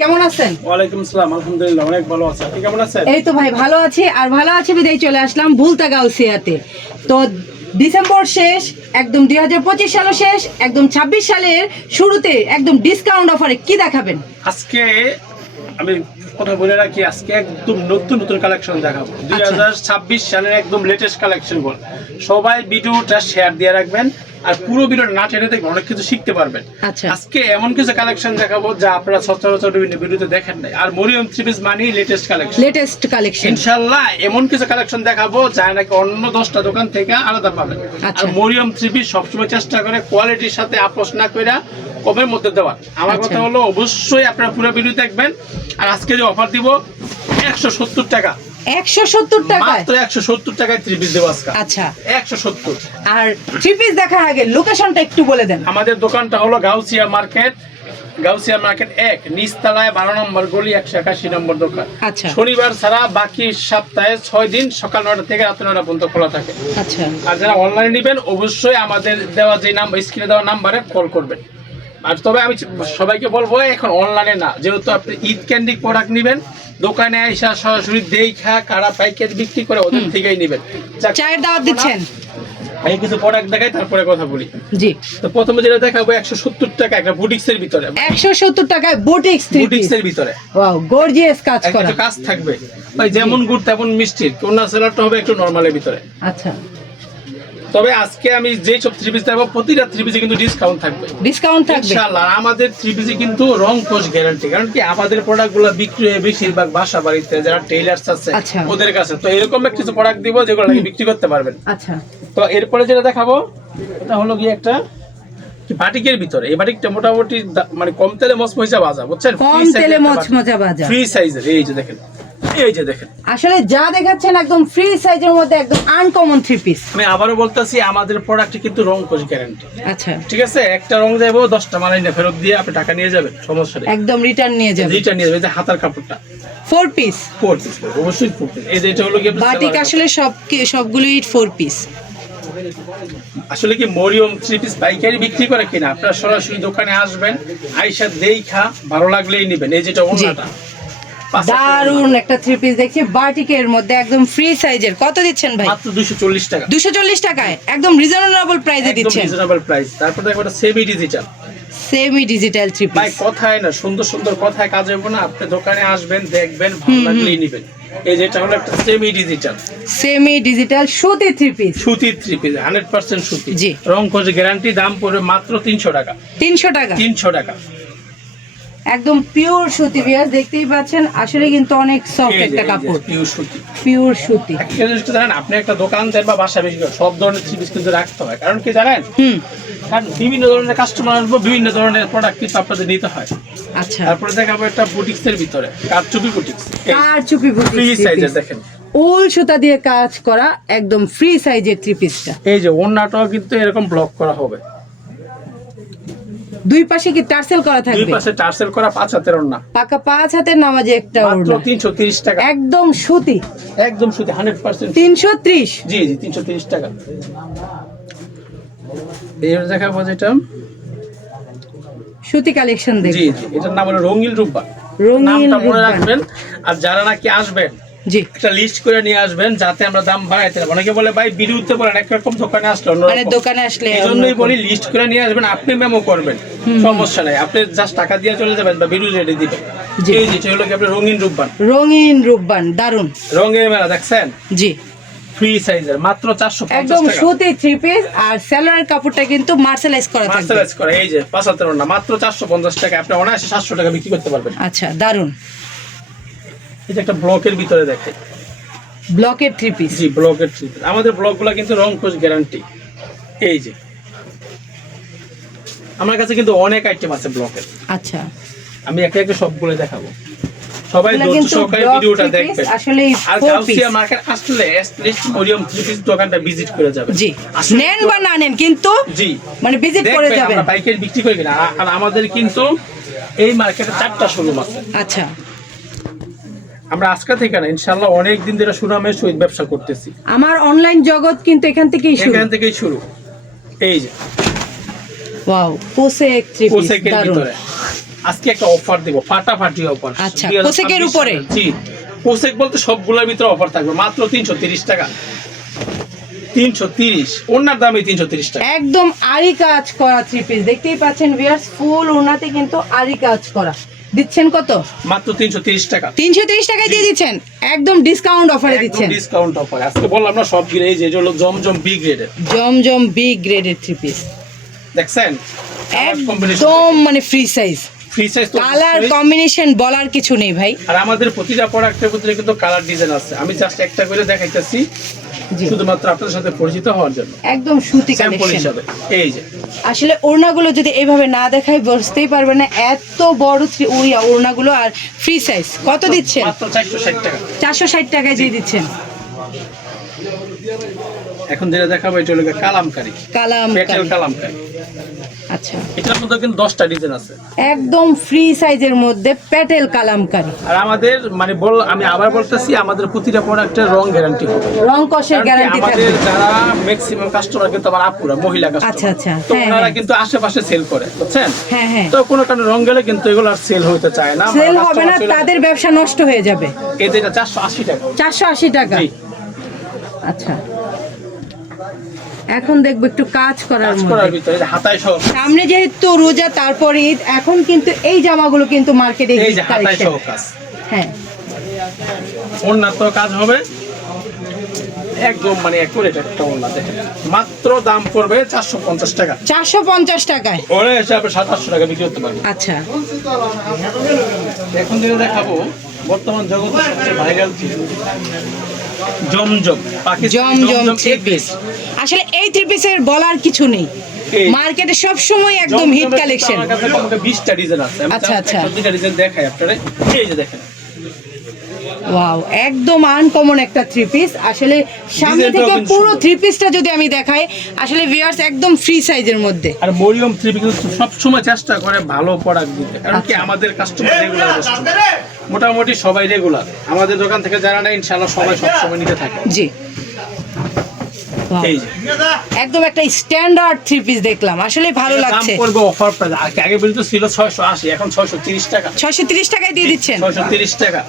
কেমন আছেন? ওয়ালাইকুম আসসালাম, আলহামদুলিল্লাহ অনেক ভালো আছি। আপনি কেমন আছেন? এই তো ভাই ভালো আছি, আর ভালো আছি বিদায় চলে আসলাম ভুলতা গাউসিয়াতে। তো ডিসেম্বর শেষ, একদম 2025 সালও শেষ, একদম 26 সালের শুরুতে একদম ডিসকাউন্ট অফারে কি দেখাবেন? আজকে আমি কথা বলে রাখি, আজকে একদম নতুন নতুন কালেকশন দেখাবো। 2026 সালের একদম লেটেস্ট কালেকশন বল। সবাই ভিডিওটা শেয়ার দিয়ে রাখবেন, আর পুরো ভিডিওটা না টেনে দেখবেন, অনেক কিছু শিখতে পারবেন। আজকে এমন কিছু কালেকশন দেখাবো যা আপনারা সচরাচর বিভিন্ন ভিডিওতে দেখেন নাই। আর মরিয়ম থ্রি পিস মানে লেটেস্ট কালেকশন ইনশাআল্লাহ। এমন কিছু কালেকশন দেখাবো যা নাকি অন্য 10টা দোকান থেকে আলাদা পাবেন। আর মরিয়ম থ্রি পিস সবসময় চেষ্টা করে কোয়ালিটির সাথে আপোষ না কইরা কমের মধ্যে দেওয়ার। আমার কথা হলো অবশ্যই আপনারা পুরো ভিডিও দেখবেন। আর আজকে যে অফার দিব 170 টাকা, 170 টাকা, মাত্র 170 টাকায় থ্রি পিস দেব আজকে। আচ্ছা 170। আর থ্রি পিস দেখার আগে লোকেশনটা একটু বলে দেন। আমাদের দোকানটা হলো গাউসিয়া মার্কেট 1 নিচতলায় 12 নম্বর গলি 181 নম্বর দোকান। আচ্ছা, শনিবার ছাড়া বাকি সপ্তাহে 6 দিন সকাল 9টা থেকে রাত 9টা পর্যন্ত খোলা থাকে। আচ্ছা, আর যারা অনলাইনে নেবেন অবশ্যই আমাদের দেওয়া যে নাম্বার, স্ক্রিনে দেওয়া নাম্বারে কল করবেন। আর তবে আমি সবাইকে বলবো এখন অনলাইনে না, যেহেতু আপনি ঈদ ক্যান্ডিক প্রোডাক্ট নেবেন, দোকানে এসে সরাসরি দেখা কারা পাইকারি বিক্রি করে ওদের থেকেই নেবেন। চায়ের দাওয়াত দিচ্ছেন? এই কিছু প্রোডাক্ট দেখাই, তারপরে কথা বলি। জি, তো প্রথমে যেটা দেখাবো 170 টাকা একটা বুটিক্সের ভিতরে। 170 টাকায় বুটিক্সের ভিতরে ওয়াও, গর্জিয়াস কাজ করা। একটু কাজ থাকবে ভাই, যেমন গুড় তেমন মিষ্টি। কোনা সেলারটা হবে একটু নরমালের ভিতরে। আচ্ছা, তবে আজকে আমি যে সব থ্রি পিস দেখাবো প্রতিটা থ্রি পিসে কিন্তু ডিসকাউন্ট থাকবে ইনশাআল্লাহ। আমাদের থ্রি পিসে কিন্তু রং কোষ গ্যারান্টি, কারণ কি আমাদের প্রোডাক্টগুলো বিক্রি হয় বেশিরভাগ বাসা বাড়িতে যারা টেইলার্স আছে ওদের কাছে। তো এরকম কিছু প্রোডাক্ট দিব যেগুলো নাকি বিক্রি করতে পারবেন। আচ্ছা, তো এরপরে যেটা দেখাবো এটা হলো কি একটা বাটিকের ভিতরে। এই বাটিকটা মোটামুটি মানে কম তেলে মচমচা ভাজা, বুঝছেন? কম তেলে মচমচা ভাজা, ফ্রি সাইজের। এই যে দেখেন, এই যে দেখেন, আসলে যা দেখাচ্ছেন একদম ফ্রি সাইজের মধ্যে একদম আনকমন থ্রি পিস। আমি আবারও বলতাছি আমাদের প্রোডাক্টে কিন্তু রং কোষ গ্যারান্টি। আচ্ছা, ঠিক আছে, একটা রং যাবো 10টা মাল এনে ফেরত দিয়ে আপনি টাকা নিয়ে যাবেন, সমস্যা নেই, একদম রিটার্ন নিয়ে যাবেন। এই যে হাতার কাপড়টা 4 পিস, অবশ্যই 4 পিস। এই যে এটা হলো কি বাটিক, আসলে সবগুলোই 4 পিস। আসলে কি মরিয়ম থ্রি পিস পাইকারি বিক্রি করে কিনা, আপনারা সরাসরি দোকানে আসবেন, আইসা দেখা ভালো লাগলেই নেবেন। এই যেটা ওন্নাটা দারুন একটা থ্রি পিস দেখছি বাটিকের মধ্যে একদম ফ্রি সাইজের। কত দিচ্ছেন ভাই? মাত্র 240 টাকা। 240 টাকায় একদম রিজনেবল প্রাইসে দিচ্ছেন। Reasonable price. তারপর দেখো এটা সেমি ডিজিটাল থ্রি পিস। ভাই কথাই না, সুন্দর সুন্দর কথায় কাজ হবে না। আপনি দোকানে আসবেন, দেখবেন, ভালো লাগলেই নেবেন। এই যেটা হলো একটা সেমি ডিজিটাল সুতি থ্রি পিস 100% সুতি। জি, রং কোষ গ্যারান্টি। দাম পড়বে মাত্র 300 টাকা। 300 টাকা একদম পিওর সুতি। ভিউয়ার্স দেখতেই পাচ্ছেন, আসলে কিন্তু অনেক সফট একটা কাপড়, পিওর সুতি। একটা জিনিস জানেন, আপনি একটা দোকান দেন বা বাসা বেশি সব ধরনের থ্রি পিস কিন্তু রাখতে হয়। কারণ কি জানেন, কারণ বিভিন্ন ধরনের কাস্টমার আসবে, বিভিন্ন ধরনের প্রোডাক্ট কিন্তু আপনাদের নিতে হয়। আচ্ছা, তারপরে দেখাবো একটা বুটিক্সের ভিতরে কারচুপি বুটিক্স। ফ্রি সাইজের দেখেন, উল সুতা দিয়ে কাজ করা একদম ফ্রি সাইজের থ্রি পিসটা। এই যে ওন্নাটাও কিন্তু এরকম ব্লক করা হবে। দুই পাশে কি টার্সেল করা থাকবে? দুই পাশে টার্সেল করা 5 হাতের ওন্না, পাকা 5 হাতের নামাজে একটা ওড়না। মাত্র 330 টাকা। একদম সুতি 100%। 330। জি 330 টাকা। এইবার দেখাবো যেটা সুতি কালেকশন দেখুন। জি এটার নাম হলো রঙিন রূপবান। নামটা মনে রাখবেন। আর যারা নাকি আসবেন, জি একটা লিস্ট করে নিয়ে আসবেন, যাতে আমরা দাম বাড়াইতে পারি। অনেকে বলে ভাই ভিডিওতে বলেন একরকম, দোকানে আসলে মানে দোকানে আসলে এইজন্যই বলি লিস্ট করে নিয়ে আসবেন। আপনি মেমো করবেন, সমস্যা নাই, আপনি জাস্ট টাকা দিয়ে চলে যাবেন বা ভিডিও রেডি দিবেন। এই যে হলো কি আপনার রঙিন রূপবান। দারুন রঙের মেলা দেখছেন? জি, ফ্রি সাইজের, মাত্র 450 টাকা। একদম সুতি থ্রি পিস। আর সেলারের কাপড়টা কিন্তু মার্সেলাইজ করা থাকবে। মার্সেলাইজ করা। এই যে 5 হাতের ওড়না, মাত্র 450 টাকা। আপনি অনায়াসে 700 টাকা বিক্রি করতে পারবেন। আচ্ছা, দারুন। এটা একটা ব্লকের ভিতরে দেখে, ব্লকের থ্রি পিস। জি ব্লকের থ্রি পিস। আমাদের ব্লকগুলো কিন্তু রং কোষ গ্যারান্টি। এই যে আমার কাছে কিন্তু অনেক আইটেম আছে ব্লকের। আচ্ছা, আমি একে একে সবগুলো দেখাবো। সবাই ধৈর্য সহকারে ভিডিওটা দেখবেন। আর গাউসিয়া মার্কেট আসলে লিস্ট মরিয়ম থ্রি পিস দোকানটা ভিজিট করে যাবেন। জি, নেন বা না নেন কিন্তু জি মানে ভিজিট করে যাবেন। আমরা পাইকারি বিক্রি করি কিনা। আর আমাদের কিন্তু এই মার্কেটে 4টা শোরুম আছে। আচ্ছা, আমরা আজকে থেকে না, ইনশাআল্লাহ অনেক দিন ধরে সুনামের সহিত ব্যবসা করতেছি। আমার অনলাইন জগৎ কিন্তু এখান থেকেই শুরু। এই যে ওয়াও, পোসেক থ্রি পিস দারুন। আজকে একটা অফার দেব, ফাটাফাটি অফার। আচ্ছা, কোসেকের উপরে? জি, কোসেক বলতে সবগুলোর ভিতরে অফার থাকবে মাত্র 330 টাকা। 330, ওনার দামই 330 টাকা। একদম আরি কাজ করা থ্রি পিস দেখতেই পাচ্ছেন ভিউয়ার্স, ফুল ওনাতে কিন্তু আরি কাজ করা। দিচ্ছেন কত? মাত্র 330 টাকা। 330 টাকায় দিয়ে দিচ্ছেন, একদম ডিসকাউন্ট অফারে দিচ্ছেন। একদম ডিসকাউন্ট অফার। আজকে বললাম না সব গিরে, এই যে এটা হলো জমজম বি গ্রেডের। জমজম বি গ্রেডের থ্রি পিস, দেখছেন একদম মানে ফ্রি সাইজ। ফ্রি সাইজ তো কালার কম্বিনেশন বলার কিছু নেই ভাই। আর আমাদের প্রতিটা প্রোডাক্টের ভিতরে কিন্তু কালার ডিজাইন আছে। আমি জাস্ট একটা করে দেখাইতেছি জি, শুধুমাত্র আপনাদের সাথে পরিচিত হওয়ার জন্য, একদম সুতি স্যাম্পল কালেকশন। হিসাবে। এই যে আসলে ওড়নাগুলো যদি এইভাবে না দেখাই বুঝতেই পারবে না এত বড় ওড়নাগুলো। আর ফ্রি সাইজ কত দিচ্ছেন? মাত্র 460 টাকা। 460 টাকায় দিয়ে দিচ্ছেন। এখন যেটা দেখাবো এটা হলো কালামকারী, পেটেল কালাম। কালামকারী। আচ্ছা, এটার মধ্যে কিন্তু 10টা ডিজাইন আছে। একদম ফ্রি সাইজের মধ্যে প্যাটেল কালামকারী। আর আমাদের মানে আমি আবার বলতেছি, আমাদের প্রতিটা প্রোডাক্টের রং গ্যারান্টি হবে, রং কষের গ্যারান্টি থাকবে। আমাদের যারা ম্যাক্সিমাম কাস্টমার কিন্তু আমার আপুরা, মহিলা আচ্ছা কাস্টমার। আচ্ছা, তো হ্যাঁ ওনারা হ্যাঁ কিন্তু আশেপাশে সেল করে, বুঝছেন? হ্যাঁ হ্যাঁ, তো কোনো কারণে রং গেলে কিন্তু এগুলো আর সেল হতে চায় না, সেল হবে না, তাদের ব্যবসা নষ্ট হয়ে যাবে। এটা 480 টাকা। 480 টাকা। জি, আচ্ছা, এখন দেখবো একটু কাজ করার কাজ করার মধ্যে। ভিতরে যে হাতায় সহ, সামনে যেহেতু রোজা, তারপরে ঈদ, এখন কিন্তু এই জামাগুলো কিন্তু মার্কেটে এই যে হাতায় সহ কাজ, হ্যাঁ, ওনার তো কাজ হবে একদম মানে একুরেট একটা ওনা। দেখেন মাত্র দাম পড়বে 450 টাকা। 450 টাকায় ওরে হিসাবে 2700 টাকা বিক্রি করতে পারবে। আচ্ছা, এখন যেটা দেখাবো বর্তমান জগতে সবচেয়ে ভাইরাল জমজম জমজম থ্রি পিস। আসলে এই থ্রি পিসের বলার কিছু নেই, এই মার্কেটে সব সময় একদম হিট কালেকশন। আমার কাছে কমপক্ষে 20টা ডিজাইন আছে। আমি আচ্ছা, আচ্ছা। 2টা ডিজাইন দেখাই আপনারা। এই যে দেখেন, ওয়াও, একদম আনকমন একটা থ্রি পিস। আসলে সামনে ডিজাইনটাও থেকে কিন্তু পুরো সুন্দর। থ্রি পিসটা যদি আমি দেখাই, আসলে ভিউয়ার্স একদম ফ্রি সাইজের মধ্যে। আর মরিয়ম থ্রি পিস সব সময় চেষ্টা করে ভালো প্রোডাক্ট দিতে, কারণ কি আচ্ছা। আমাদের কাস্টমার রেগুলার কাস্টমার, মোটামুটি সবাই রেগুলার। আমাদের দোকান থেকে যারা নেয় ইনশাআল্লাহ সবাই সব সময় নিতে থাকে। জি, Wow, এই যে একদম একটা স্ট্যান্ডার্ড থ্রি পিস দেখলাম, আসলে ভালো এটার দাম লাগছে। পড়বে অফার প্রাইস। আগে পর্যন্ত ছিল 680, এখন 630 টাকা। 630 টাকায় দিয়ে দিচ্ছেন। 630 টাকা।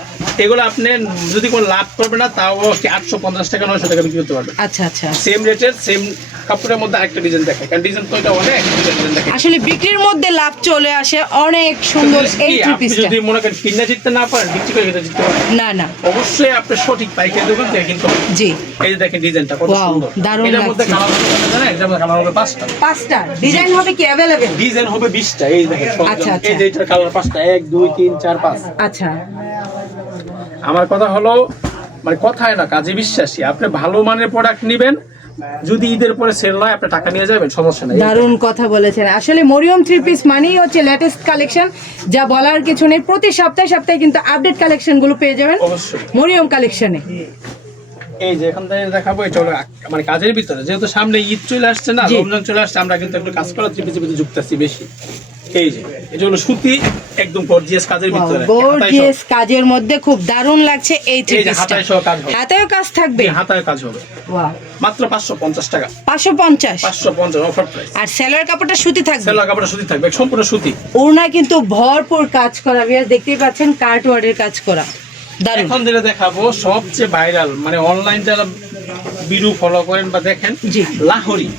এগুলো আপনি যদি কোনো লাভ করবে না, তাও কি 850 টাকা 900 টাকা বিক্রি করতে পারবে। আচ্ছা আচ্ছা, সেম রেটের সেম কাপড়ের মধ্যে আরেকটা ডিজাইন দেখায়, কারণ ডিজাইন তো এটা অনেক ডিজাইন দেখায়। আসলে বিক্রির মধ্যে লাভ চলে আসে, অনেক সুন্দর এই থ্রি আপনি পিসটা। যদি মনে করেন কিনে জিততে না পারেন, বিক্রি করে জিততে পারেন। না না, অবশ্যই আপনি সঠিক পাইকারি দোকান থেকে কিন্তু। জি, এই যে দেখেন ডিজাইনটা কত Wow, সুন্দর। দারুণ এটার মধ্যে লাগছে। কালার হবে জানেন, এটার মধ্যে কালার হবে 5টা। 5টা ডিজাইন হবে কি अवेलेबल? ডিজাইন হবে 20টা। এই দেখেন সব আচ্ছা, আচ্ছা। এই যে এটার কালার 5টা, 1 2 3 4 5। আচ্ছা, আমার কথা হলো মানে কথায় না কাজে বিশ্বাসী। আপনি ভালো মানের প্রোডাক্ট নেবেন, যদি ঈদের পরে সেল হয় আপনি টাকা নিয়ে যাবেন, সমস্যা নাই। দারুণ কথা বলেছেন। আসলে মরিয়ম থ্রি পিস মানেই হচ্ছে লেটেস্ট কালেকশন, যা বলার কিছু নেই। প্রতি সপ্তাহে সপ্তাহে কিন্তু আপডেট কালেকশন গুলো পেয়ে যাবেন অবশ্যই। মরিয়ম কালেকশনে। এই যে এখন থেকে দেখাবো এটা হলো মানে কাজের ভিতরে, যেহেতু সামনে ঈদ চলে আসছে না, জি। রমজান চলে আসছে, আমরা কিন্তু একটু কাজ করার ত্রিপিসের ভিতরে যুক্ত আছি বেশি। এই যে এটা হলো সুতি, একদম গর্জিয়াস কাজের ভিতরে, গর্জিয়াস কাজের মধ্যে খুব দারুণ লাগছে এই থ্রি এই যে পিসটা। হাতায় সহ কাজ হবে। হাতেও কাজ থাকবে। হাতায় কাজ হবে ওয়াও, মাত্র 550 টাকা। 550। 550 অফার প্রাইস। আর সেলোয়ার কাপড়টা সুতি থাকবে। সেলোয়ার কাপড়টা সুতি থাকবে, সম্পূর্ণ সুতি। ওড়না কিন্তু ভরপুর কাজ করা, ভিউয়ার্স দেখতেই পাচ্ছেন, কাট ওয়ার্ডের কাজ করা, দারুণ। এখন যেটা দেখাবো সবচেয়ে ভাইরাল, মানে অনলাইন যারা ভিডিও ফলো করেন বা দেখেন, জি। লাহোরি।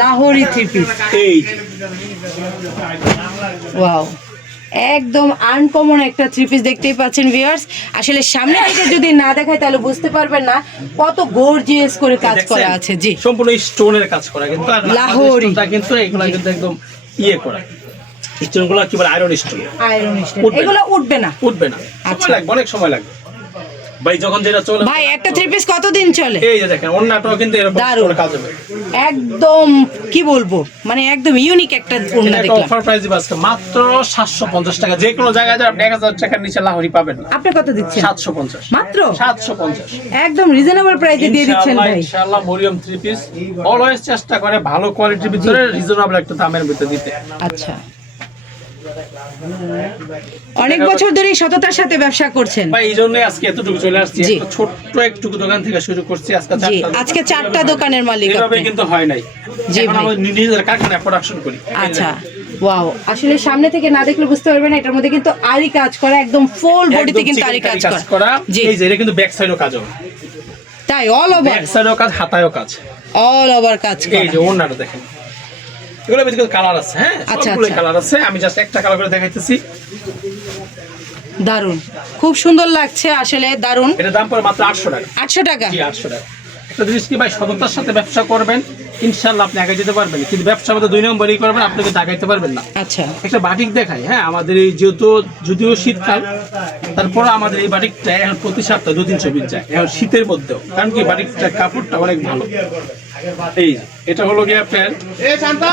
লাহোরি থ্রি পিস, এই যে ওয়াও, একদম আনকমন একটা থ্রি পিস দেখতেই পাচ্ছেন ভিউয়ার্স। আসলে সামনে থেকে যদি না দেখায় তাহলে বুঝতে পারবেন না কত গর্জিয়াস করে কাজ করা দেখছেন? আছে। জি, সম্পূর্ণ স্টোনের কাজ করা, কিন্তু আর লাহোরি। স্টোনটা কিন্তু এগুলা কিন্তু একদম ইয়ে করা, স্টোনগুলো কি বলে আয়রন স্টোন। আয়রন স্টোন, উঠবে না। এগুলো উঠবে না। উঠবে না, আচ্ছা। সময় লাগবে, অনেক সময় লাগবে ভাই। যখন যেটা চলে ভাই একটা থ্রি পিস কতদিন চলে? এই যে দেখেন অন্যটাও কিন্তু এরকম দারুণ। স্টোনের কাজ হবে। একদম কি বলবো, মানে একদম ইউনিক একটা ওড়না এটা দেখলাম। অফার প্রাইস দিবা আজকে মাত্র 750 টাকা। যে কোনো জায়গায় যাবেন 1000 টাকার নিচে লাহোরি পাবেন না। আপনি কত দিচ্ছেন? 750 মাত্র 750। একদম রিজনেবল প্রাইসে দিয়ে দিচ্ছেন ভাই। ইনশাআল্লাহ মরিয়ম থ্রি পিস অলওয়েজ চেষ্টা করে ভালো কোয়ালিটির ভিতরে রিজনেবল একটা দামের ভিতরে দিতে। আচ্ছা, অনেক বছর ধরে সততার সাথে ব্যবসা করছেন ভাই এই জন্যই আজকে এতটুকু চলে আসছি। জি। একটা ছোট্ট একটুকু দোকান থেকে শুরু করছি, আজকে জি, 4টা আজকে 4টা দোকানের মালিক এভাবে আপনি। কিন্তু হয় নাই। জি এখন ভাই। আমরা নিজেদের কারখানায় প্রোডাকশন করি। আচ্ছা, ওয়াও, আসলে সামনে থেকে না দেখলে বুঝতে পারবেন না, এটার মধ্যে কিন্তু আরি কাজ করা, একদম ফুল বডিতে কিন্তু আরি কাজ করা। জি, এই যে এটা কিন্তু ব্যাক সাইডও কাজ হবে, তাই অল ওভার, ব্যাক সাইডও কাজ, হাতায়ও কাজ, অল ওভার কাজ করা। এই যে ওন্নাটা দেখেন, এগুলো ভিতরে কালার আছে, হ্যাঁ আচ্ছা, সবগুলো আচ্ছা। কালার আছে, আমি জাস্ট একটা কালার করে দেখাইতেছি। দারুন, খুব সুন্দর লাগছে আসলে, দারুন। এটা দাম পড়ে মাত্র 800 টাকা। 800 টাকা। জি 800 টাকা। একটা জিনিস কি ভাই, সততার সাথে ব্যবসা করবেন, ইনশাআল্লাহ আপনি আগে যেতে পারবেন, কিন্তু ব্যবসার মধ্যে 2 নম্বরই করবেন, আপনি কিন্তু আগাইতে পারবেন না। আচ্ছা, একটা বাটিক দেখাই, হ্যাঁ আমাদের এই যেহেতু যদিও শীতকাল, তারপর আমাদের এই বাটিকটা এখন প্রতি সপ্তাহে 2-300 পিস যায়, এখন শীতের মধ্যেও, কারণ কি বাটিকটা কাপড়টা অনেক ভালো। এই যে, এটা হলো গিয়ে আপনার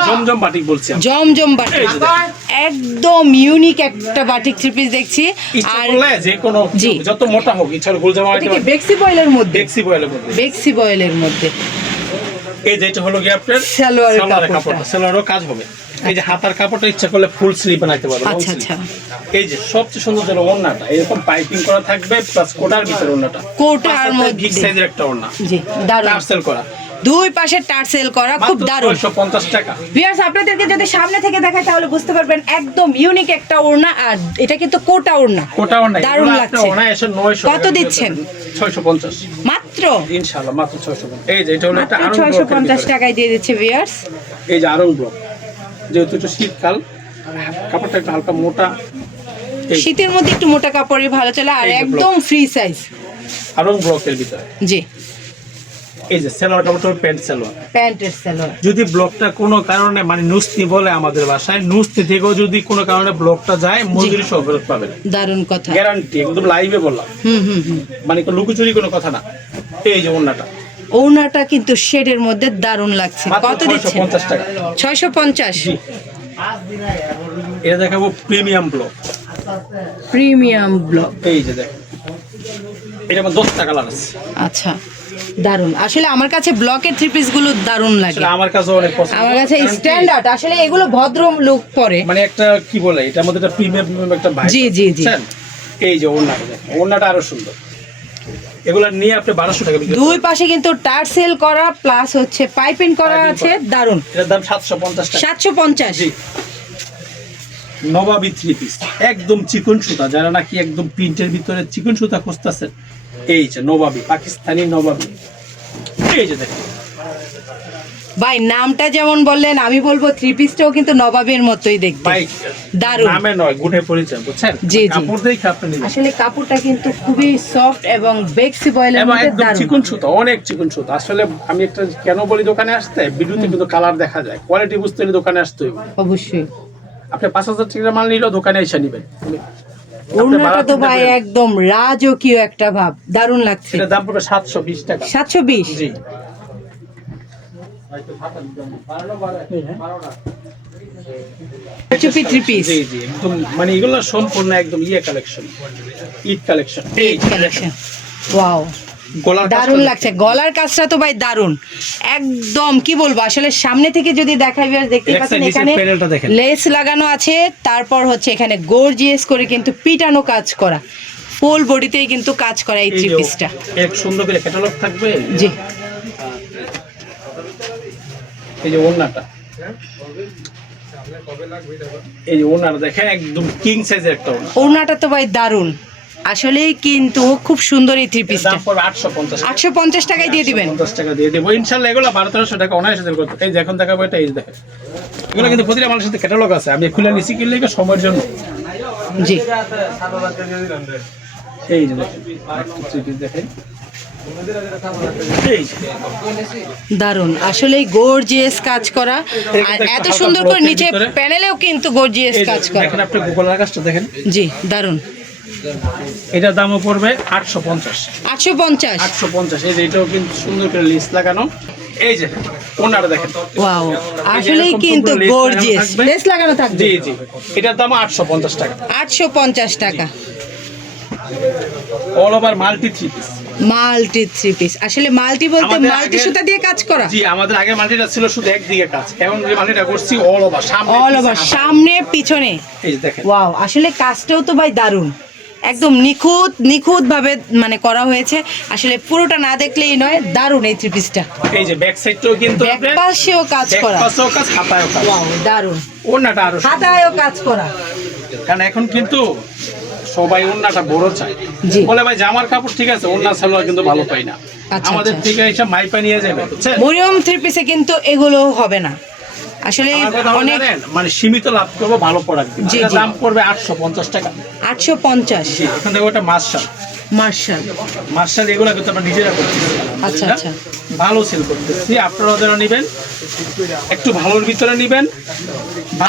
জমজম বাটিক বলছি আমি। জমজম বাটিক, একদম ইউনিক একটা বাটিক থ্রি পিস দেখছি। ইচ্ছা আর করলে যে কোনো জি। যত মোটা হোক, ইচ্ছা গোল জামা এটা কি বেক্সি বয়েলের মধ্যে? বেক্সি বয়েলের মধ্যে। বেক্সি বয়েলের মধ্যে। এই যে এটা হলো গিয়ে আপনার সালোয়ারের কাপড়, কাপড়টা। সালোয়ারও কাজ হবে। এই যে হাতার কাপড়টা ইচ্ছা করলে ফুল স্লিভ বানাইতে পারবেন। আচ্ছা, আচ্ছা। এই যে সবচেয়ে সুন্দর যেন ওড়নাটা এরকম পাইপিং করা থাকবে, প্লাস কোটার ভিতরে ওড়নাটা, কোটার মধ্যে বিগ সাইজের একটা ওড়না, জি, দারুন। টার্সেল করা, দুই পাশে টার্সেল করা, খুব মাত্র দারুন। 650 টাকা। ভিউয়ার্স, আপনাদেরকে যদি সামনে থেকে দেখাই তাহলে বুঝতে পারবেন একদম ইউনিক একটা ওড়না, আর এটা কিন্তু কোটা ওড়না। কোটা ওড়না, দারুণ এগুলো লাগছে। আপনার ওড়না এসে 900 কত টাকা দিচ্ছেন? 650 মাত্র ইনশাআল্লাহ, মাত্র 650। এই যে এটা হলো একটা মাত্র আরং 650 টাকায় দিয়ে দিচ্ছে ভিউয়ার্স। এই যে আরং ব্লক, যেহেতু এটা শীতকাল, কাপড়টা একটু হালকা মোটা, এই শীতের মধ্যে একটু মোটা কাপড়ই ভালো চলে, আর এই যে একদম ফ্রি সাইজ। আরং ব্লকের ভিতরে। জি, এই যে সালোয়ার কাপড়টা প্যান্ট সালোয়ার। প্যান্টের সালোয়ার। যদি ব্লকটা কোনো কারণে মানে নুস্তি বলে আমাদের ভাষায়, নুস্তি থেকেও যদি কোনো কারণে ব্লকটা যায়, মজুরি সহ ফেরত পাবেন, দারুণ কথা। গ্যারান্টি, একদম লাইভে বললাম, হুম। মানে কোনো লুকোচুরি কোনো কথা না। এই যে ওড়নাটা ওড়নাটা কিন্তু শেডের মধ্যে দারুণ লাগছে। মাত্র কত দিচ্ছেন? 650 টাকা। 650। জি, এটা দেখাবো প্রিমিয়াম ব্লক। Premium block. এই যে দেখেন, এটা আমার 10টা কালার আছে। আচ্ছা, দারুণ। আসলে আমার কাছে ব্লকের থ্রি পিস গুলো দারুণ লাগে, আসলে আমার কাছে অনেক পছন্দ, আমার কাছে কারণ কি, স্ট্যান্ডার্ড, আসলে এগুলো ভদ্র লোক পরে। মানে একটা কি বলে, এটার মধ্যে একটা প্রিমিয়াম একটা ভাইব। জি। এই যে ওড়নাটা দেখেন, ওড়নাটা আরো সুন্দর, এগুলা নিয়ে আপনি 1200 টাকা বিক্রি দুই পাশে কিন্তু টার্সেল করা, প্লাস হচ্ছে পাইপিং করা আছে, দারুণ। এটার দাম 750 টাকা। 750। জি, নবাবী থ্রি পিস, একদম চিকন সুতা, যারা নাকি একদম প্রিন্টের ভিতরে চিকন সুতা খুঁজতেছেন, এই যে নবাবী, পাকিস্তানি নবাবী। এই যে দেখেন ভাই, নামটা যেমন বললেন, আমি বলবো থ্রি পিসটাও কিন্তু নবাবের মতোই দেখতে, ভাই, দারুণ। নামে নয় গুণে পরিচয়, বুঝছেন? জি। কাপড় দেখে আপনি নিবেন। আসলে কাপড়টা কিন্তু খুবই সফট এবং বেক্সি বয়েলের এবং মধ্যে একদম দারুণ। চিকন সুতা, অনেক চিকন সুতা। আসলে আমি একটা কেন বলি দোকানে আসতে, ভিডিওতে কিন্তু কালার দেখা যায়, কোয়ালিটি বুঝতে হলে দোকানে আসতে হবে। অবশ্যই। আপনি 5000 টাকা মাল নিলেও দোকানে এসে নেবেন। ওড়নাটা তো ভাই একদম রাজকীয় একটা ভাব, দারুণ লাগছে। এটার দাম পড়বে 720 টাকা। 720। জি, চুপি থ্রি পিস। জি একদম, মানে এগুলো সম্পূর্ণ একদম কালেকশন, ঈদ কালেকশন। এই কালেকশন, ওয়াও, গলার দারুণ লাগছে। গলার কাজটা তো ভাই দারুণ, একদম কি বলবো, আসলে সামনে থেকে যদি দেখাই, দেখতে পাচ্ছেন এখানে লেস লাগানো আছে, তারপর হচ্ছে এখানে গর্জিয়াস করে কিন্তু পিটানো কাজ করা, ফুল বডিতেই কিন্তু কাজ করা এই থ্রি পিসটা। এক সুন্দর করে ক্যাটালগ থাকবে। জি, এই যে ওড়নাটা, এই যে ওড়নাটা দেখেন, একদম কিং সাইজের একটা ওড়না। ওড়নাটা তো ভাই দারুণ, আসলেই কিন্তু খুব সুন্দর এই থ্রি পিসটা। দাম পড়বে 850 টাকা। 850 টাকায় দিয়ে দিবেন। 850 টাকা দিয়ে দেবো ইনশাআল্লাহ। এগুলো 1200 টাকা অনায়াসে সেল করতে। এই যে এখন দেখাবো এটা, এই যে দেখেন, এগুলো কিন্তু প্রতিটা মানুষের সাথে ক্যাটালগ আছে, আমি খুলে নিছি কিনলে সময়ের জন্য। জি, এই যে দেখেন, দেখেন দারুণ, আসলেই গর্জিয়াস কাজ করা, আর এত সুন্দর করে নিচে প্যানেলেও কিন্তু গর্জিয়াস কাজ করা। দেখেন আপনি গলার কাজটা দেখেন। জি, দারুণ। এটার দামও পড়বে 850। 850। 850। এই যে এটাও কিন্তু সুন্দর করে লেস লাগানো। এই যে ওনাটা দেখেন, ওয়াও, আসলেই কিন্তু গর্জিয়াস, লেস লাগানো থাকবে। জি, এটার দাম 850 টাকা। 850 টাকা। All over multi three piece. Multi three piece, আসলে মাল্টি বলতে আমাদের মাল্টি আগে- সুতা দিয়ে কাজ করা। জি, আমাদের আগে মাল্টিটা ছিল শুধু একদিকে কাজ, এখন যে মাল্টিটা করছি অল ওভার, সামনে অল ওভার, সামনে পিছনে। এই যে দেখেন, ওয়াও, আসলে কাজটাও তো ভাই দারুণ, একদম নিখুঁত ভাবে মানে করা হয়েছে। আসলে পুরোটা না দেখলেই নয়, দারুণ এই থ্রি পিসটা। এই যে ব্যাক সাইডটাও কিন্তু ব্যাক পাশেও কাজ করা, পাশেও কাজ, হাতায়ও কাজ। ওয়াও দারুণ, ওড়নাটা আরো সুন্দর। হাতায়ও কাজ করা। কারণ এখন কিন্তু সবাই ওড়নাটা বড় চায়, জি। বলে ভাই জামার কাপড় ঠিক আছে, ওড়না সালোয়ার কিন্তু ভালো পাই না। আচ্ছা, আমাদের আচ্ছা। থেকে এসে মাইপা নিয়ে যাবে, বুঝছেন? মরিয়ম থ্রি পিসে কিন্তু এগুলো হবে না আসলে, আমার কথা হলো অনেক জানেন, মানে সীমিত লাভ করবো ভালো প্রোডাক্ট। জি, এটার জি। দাম পড়বে 850 টাকা। 850। জি, এখান থেকে ওটা মার্শাল মার্শাল। এগুলো কিন্তু আমরা নিজেরা করতেছি, আচ্ছা, বুঝলেন? আচ্ছা। ভালো সেল করতেছি, আপনারাও যারা নেবেন একটু ভালোর ভিতরে নেবেন।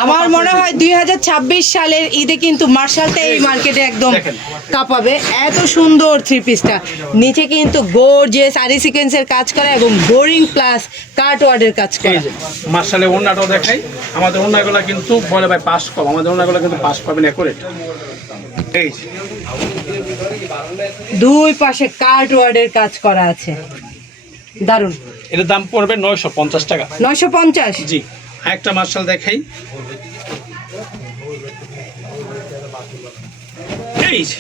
আমার মনে হয় 2026 সালের ঈদে কিন্তু মার্শালটা এই মার্কেটে একদম দেখেন। কাঁপাবে। এত সুন্দর থ্রি পিসটা, নিচে কিন্তু গর্জিয়াস আরি সিকোয়েন্সের কাজ করা এবং বোরিং প্লাস কাট ওয়ার্ডের কাজ এই করা। যে মার্শালের ওড়নাটাও দেখাই। আমাদের ওড়নাগুলো কিন্তু বলে ভাই পাস কম, আমাদের ওড়নাগুলো কিন্তু পাস পাবেন একুরেট। এই যে দুই পাশে কাট ওয়ার্ডের কাজ করা আছে, দারুণ। এটার দাম পড়বে 950 টাকা। 950। জি, আরেকটা মার্শাল দেখাই। এই যে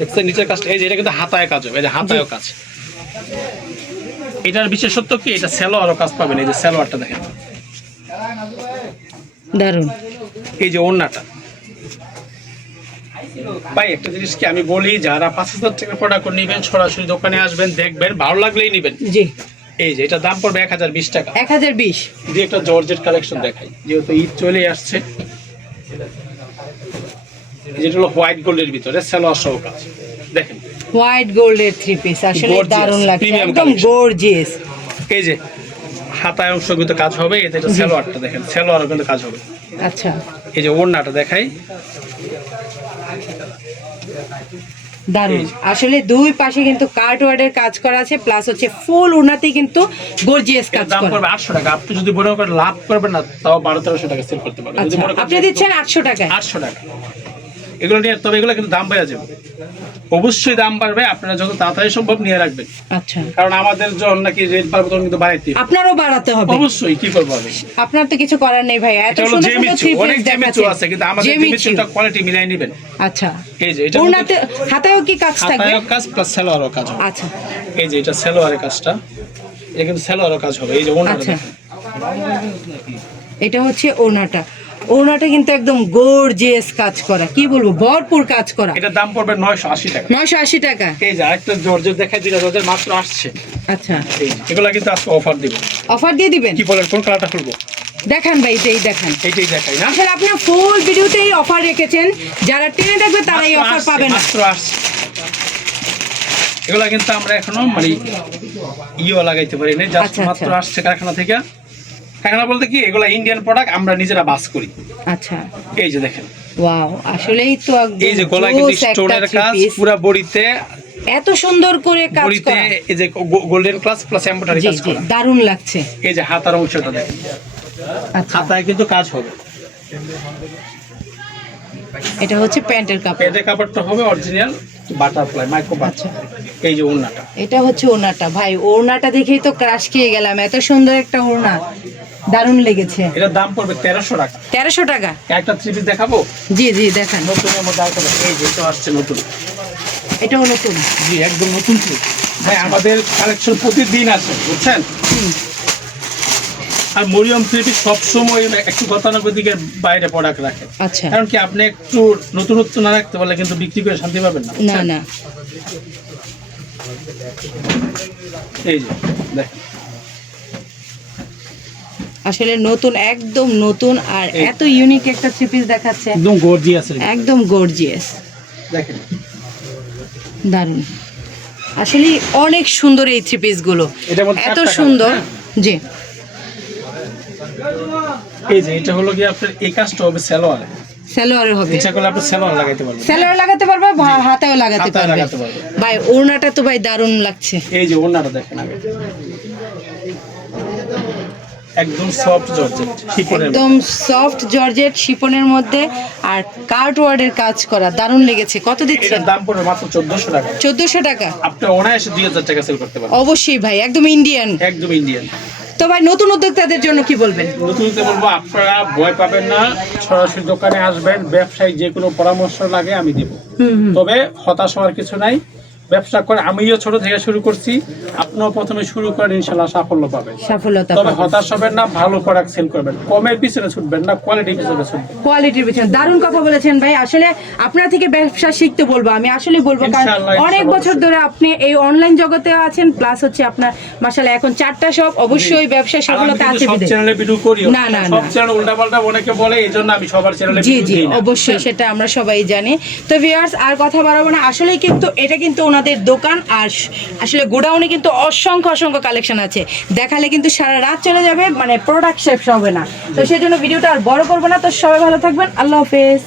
দেখছেন নিচের কাজটা, এই যে এটা কিন্তু হাতায় কাজ হবে, এই যে হাতায়ও কাজ। এটার বিশেষত্ব কি, এটা সালোয়ারও কাজ পাবেন। এই যে সালোয়ারটা দেখেন, দারুণ। এই যে ওড়নাটা। ভাই একটা জিনিস কি আমি বলি, যারা 5000 টাকার প্রোডাক্ট নেবেন সরাসরি দোকানে আসবেন, দেখবেন, ভালো লাগলেই নেবেন। জি, এই যে এটা দাম পড়বে 1020 টাকা। 1020। যে একটা জর্জেট কালেকশন দেখাই, যেহেতু ঈদ চলে আসছে। যেটা হলো হোয়াইট গোল্ডের ভিতরে সালোয়ার সহ কাজ, দেখেন। হোয়াইট গোল্ডের থ্রি পিস আসলে Gorgeous, দারুণ লাগছে, premium একদম collection। গর্জিয়াস। এই যে হাতায় অংশ কিন্তু কাজ হবে, এতে এটা সালোয়ারটা দেখেন, সালোয়ারও কিন্তু কাজ হবে। আচ্ছা, এই যে ওড়নাটা দেখাই, দারুণ। আসলে দুই পাশে কিন্তু কাট ওয়ার্ডের কাজ করা আছে, প্লাস হচ্ছে ফুল ওনাতেই কিন্তু গর্জিয়াস এর কাজ দাম করা। পড়বে 800 টাকা। আপনি যদি মনে করেন লাভ করবেন না, তাও 1200-1300 টাকা সেল করতে পারবেন। যদি আচ্ছা, মনে করেন আপনি দিচ্ছেন 800 টাকায়। 800 টাকা এগুলো নিয়ে, তবে এগুলো কিন্তু দাম বেড়ে যাবে, অবশ্যই দাম বাড়বে। আপনারা যত তাড়াতাড়ি সম্ভব নিয়ে রাখবেন, আচ্ছা, কারণ আমাদের যখন নাকি রেট বাড়বে তখন কিন্তু বাড়াইতে হবে। আপনারও বাড়াতে হবে। অবশ্যই, কি করবো আমি? আপনার তো কিছু করার নেই ভাই, এত এটা হলো সুন্দর সুন্দর জেমিচু, থ্রি অনেক পিস জেমিচু দেখাচ্ছে। আছে, কিন্তু আমাদের জেমিচুটা কোয়ালিটি মিলাই নেবেন। আচ্ছা, এই যে এটা ওনাতে হাতায়ও কি কাজ থাকবে? হাতায়ও কাজ প্লাস সালোয়ারও কাজ হবে। আচ্ছা, এই যে এটা সালোয়ারের কাজটা, এটা কিন্তু সালোয়ারও কাজ হবে। এই যে ওনাটা আচ্ছা। দেখেন। এটা হচ্ছে ওনাটা। ওনাটা কিন্তু একদম গর্জিয়াস কাজ করা, কি বলবো, ভরপুর কাজ করা। এটার দাম পড়বে 980 টাকা। 980 টাকা। এই যে আরেকটা জর্জেট দেখাই, দুইটা জর্জেট মাত্র আসছে। আচ্ছা, এই যে এগুলা কিন্তু আজকে অফার দিব। অফার দিয়ে দিবেন? কি বলেন, কোন কালারটা খুলবো? দেখান ভাই, যেই দেখান। এইটাই দেখাই না, আসলে আপনি ফুল ভিডিওতেই অফার রেখেছেন, যারা টেনে দেখবে তারা এই মাত্র অফার আসছে, পাবে না। মাত্র আসছে। এগুলা কিন্তু আমরা এখনো মানে ইও লাগাইতে পারি না, জাস্ট আচ্ছা, মাত্র আচ্ছা। আসছে কারখানা থেকে। কারখানা বলতে কি, এগুলা ইন্ডিয়ান প্রোডাক্ট, আমরা নিজেরা বাস করি। আচ্ছা, এই যে দেখেন, ওয়াও, আসলেই তো একদম এই যে গলায় কিন্তু জোস একটা স্টোনের three কাজ, piece। পুরা বডিতে এত সুন্দর করে কাজ বডিতে করা, এই যে গোল্ডেন ক্লাস প্লাস এমব্রয়ডারি জি কাজ জি, করা। দারুণ লাগছে। এই যে হাতার অংশটা দেখেন, আচ্ছা, হাতায় কিন্তু কাজ হবে। এটা হচ্ছে প্যান্টের কাপড়। পেটের কাপড়টা হবে অরিজিনাল বাটারফ্লাই মাইক্রো আচ্ছা। বাটার। এই যে ওড়নাটা, এটা হচ্ছে ওড়নাটা। ভাই ওড়নাটা দেখেই তো ক্রাশ খেয়ে গেলাম, এত সুন্দর একটা ওড়না, দারুণ লেগেছে। এটার দাম পড়বে 1300 টাকা। 1300 টাকা। একটা থ্রি পিস দেখাবো জি জি, দেখান। নতুনের মধ্যে আরেকটা দেখাবো। এই যে এটা আসছে নতুন, এটাও নতুন। জি একদম নতুন থ্রি। ভাই আমাদের কালেকশন প্রতিদিন আসে, বুঝছেন? আর মরিয়ম থ্রি পিস সবসময় একটু গতানুগতিকের দিকের বাইরে প্রোডাক্ট রাখে। আচ্ছা, কারণ কি, আপনি একটু নতুনত্ব না রাখতে পারলে কিন্তু বিক্রি করে শান্তি পাবেন না, না বুঝছেন? না, এই যে দেখেন, আসলে নতুন, একদম নতুন, আর এই। এত ইউনিক একটা থ্রি পিস দেখাচ্ছে, একদম গর্জিয়াস একদম গর্জিয়াস, দেখেন। দারুণ। আসলে অনেক সুন্দর এই থ্রি পিস গুলো, এটার মধ্যে এত 4টা কালার, সুন্দর। হ্যাঁ? জি, এই যে এটা হলো কি, আপনার এই কাজটা হবে সালোয়ারে। সালোয়ারে হবে। ইচ্ছা করলে আপনি সালোয়ার লাগাইতে পারবেন, সালোয়ার লাগাতে পারবে, হাতেও লাগাতে হাতায় পারবে। লাগাতে পারবে। ভাই ওড়নাটা তো ভাই দারুণ লাগছে। এই যে ওড়নাটা দেখেন আগে, একদম সফট জর্জেট শিফনের মধ্যে। একদম সফট জর্জেট শিপনের মধ্যে, আর কার্ট ওয়ার্ডের কাজ করা, দারুণ লেগেছে। কত দিচ্ছেন? এটার দাম পড়বে মাত্র 1400 টাকা। 1400 টাকা। আপনি অনায়াসে 2000 টাকা সেল করতে পারবেন। অবশ্যই ভাই, একদম ইন্ডিয়ান। একদম ইন্ডিয়ান। তো ভাই নতুন উদ্যোক্তাদের জন্য কি বলবেন? নতুনতে বলবো আপনারা ভয় পাবেন না, সরাসরি দোকানে আসবেন, ব্যবসায়িক যে কোনো পরামর্শ লাগে আমি দেব। তবে হতাশ হওয়ার কিছু নাই, ব্যবসা করে আমিও ছোট থেকে শুরু করছি, আপনিও প্রথমে শুরু করেন, ইনশাল্লাহ সাফল্য পাবেন। সফলতা তবে পাবেন। হতাশ হবেন না, ভালো প্রোডাক্ট সেল করবেন, কমের পিছনে ছুটবেন না, কোয়ালিটির পিছনে ছুটবেন। কোয়ালিটির পিছনে দারুণ কথা বলেছেন ভাই। আসলে আপনার থেকে ব্যবসা শিখতে বলবো, আমি আসলে বলবো, কারণ ইনশাআল্লাহ, অনেক ইনশাআল্লাহ। বছর ধরে আপনি এই অনলাইন জগতে আছেন, প্লাস হচ্ছে আপনার মাশাআল্লাহ এখন 4টা শপ, অবশ্যই ব্যবসায় সফলতা আছে সব বিদে। চ্যানেলে ভিডিও করি না, না, সব না। চ্যানেল উল্টাপাল্টা অনেকে বলে, এই জন্য আমি সবার চ্যানেলে জি ভিডিও জি দিই না। অবশ্যই, সেটা আমরা সবাই জানি। তো ভিউয়ার্স আর কথা বাড়াবো না, আসলেই কিন্তু এটা কিন্তু ওনাদের দোকান, আর আসলে গোডাউনে কিন্তু অসংখ্য কালেকশন আছে, দেখালে কিন্তু সারা রাত চলে যাবে, মানে প্রোডাক্ট শেষ হবে না। তো সেই জন্য ভিডিওটা আর বড় করবো না। তো সবাই ভালো থাকবেন, আল্লাহ হাফেজ।